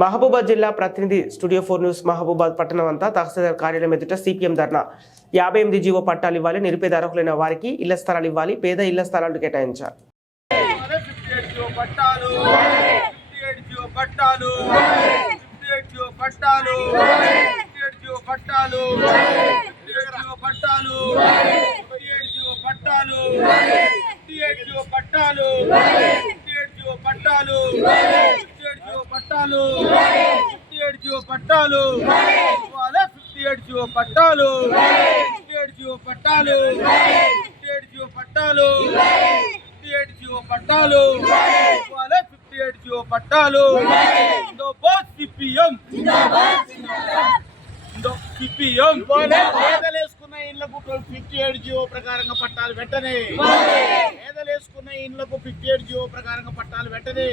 మహబూబాద్ జిల్లా ప్రతినిధి studio 4 news Mahabubabad పట్టణం అంతా తహసీల్దార్ కార్యాలయం ఎదుట సిపిఎం ధర్నా 58 జీవో పట్టాలు ఇవ్వాలి, నిరుపేద అర్హులైన వారికి ఇళ్ల స్థలాలు ఇవ్వాలి, పేద ఇళ్ల స్థలాలు కేటాయించారు. పేదలేసుకున్న ఇళ్లకు 58 జీవో ప్రకారంగా పట్టాలు వెంటనే. పేదలేసుకున్న ఇళ్లకు 58 జీవో ప్రకారంగా పట్టాలు వెంటనే.